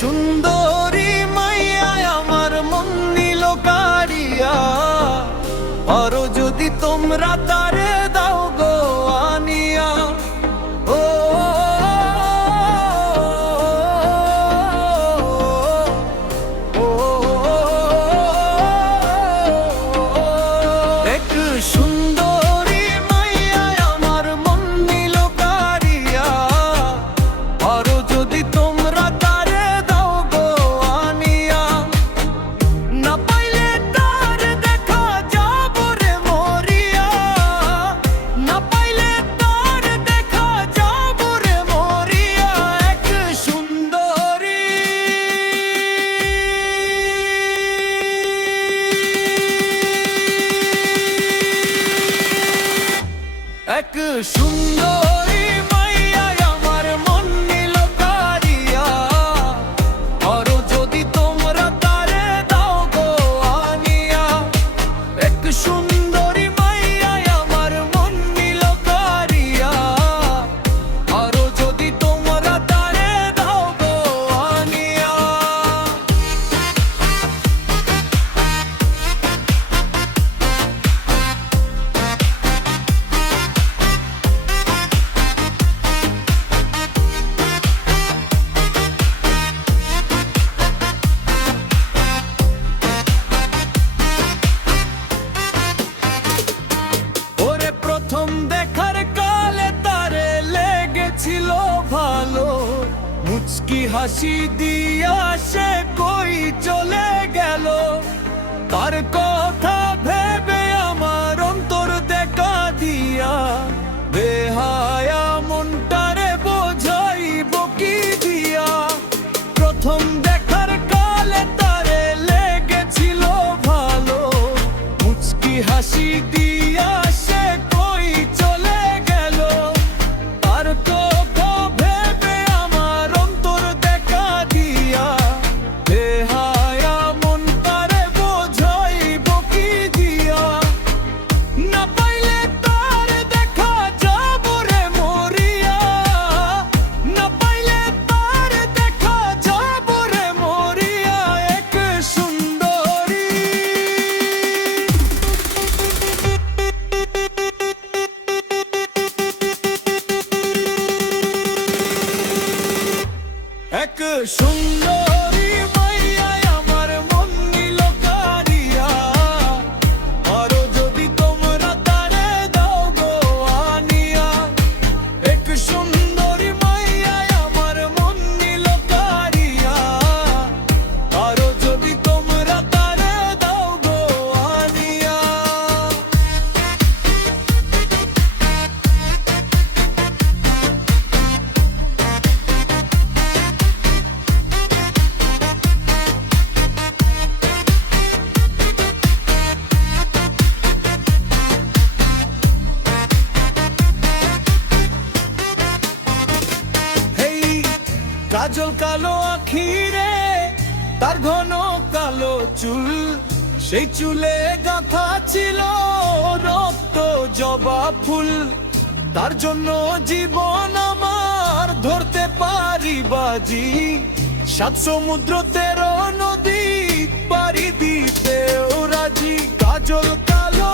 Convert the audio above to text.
সুন্দরী মাইয়া আমার মন নিল কাড়িয়া, আরো যদি তোমরা তারে দাও গো আনিয়া। ও এক সুন্দরী মাইয়া আমার মন নিল কাড়িয়া, আরো যদি তোমরা তারে দাও গো আনিয়া। না পাইলে তার দেখা যাব রে মরিয়া, না পাইলে তার দেখা যাব রে মরিয়া। এক সুন্দরী এক সুন্দরী মাইয়া আমার মন নিল কাড়িয়া, আরো যদি তোমরা তারে দাও গো আনিয়া। এক সুন্দরী মাইয়া আমার মন নিল কাড়িয়া, আরো যদি তোমরা তারে দাও গো আনিয়া। ওরে প্রথম দেখার কালে তারে লেগেছিল ভালো, মুচকি হাসি দিয়া সে কই চলে গেল। তার কথা ভেবে আমার অন্তর দেখা দিয়া, বেহায়া মনটারে বোঝাইব কি দিয়া। প্রথম দেখার কালে তারে লেগেছিল ভালো, মুচকি হাসি দিয়া সে কই চলে গেল। তার কথা ভেবে আমার অন্তর দেখা দিয়া, বেহায়া মনটারে বোঝাইব কি দিয়া। না পাইলে তার দেখা যাব রে মরিয়া, না পাইলে তার দেখা যাব রে মরিয়া। এক সুন্দরী এক সুন্দরী মাইয়া আমার মন নিল কাড়িয়া, আরো যদি তোমরা তারে দাও গো আনিয়া। এক সুন্দরী মাইয়া আমার মন নিল কাড়িয়া, আরো যদি তোমরা তারে দাও গো আনিয়া। কাজল কালো আখিরে তার ঘন কালো চুল, সেই চুলে গাঁথা ছিল রক্ত জবা ফুল। তার জন্য জীবন আমার ধরতে পারি বাজি, 7 সমুদ্র 13 নদী পাড়ি দিতেও রাজি। কাজল কালো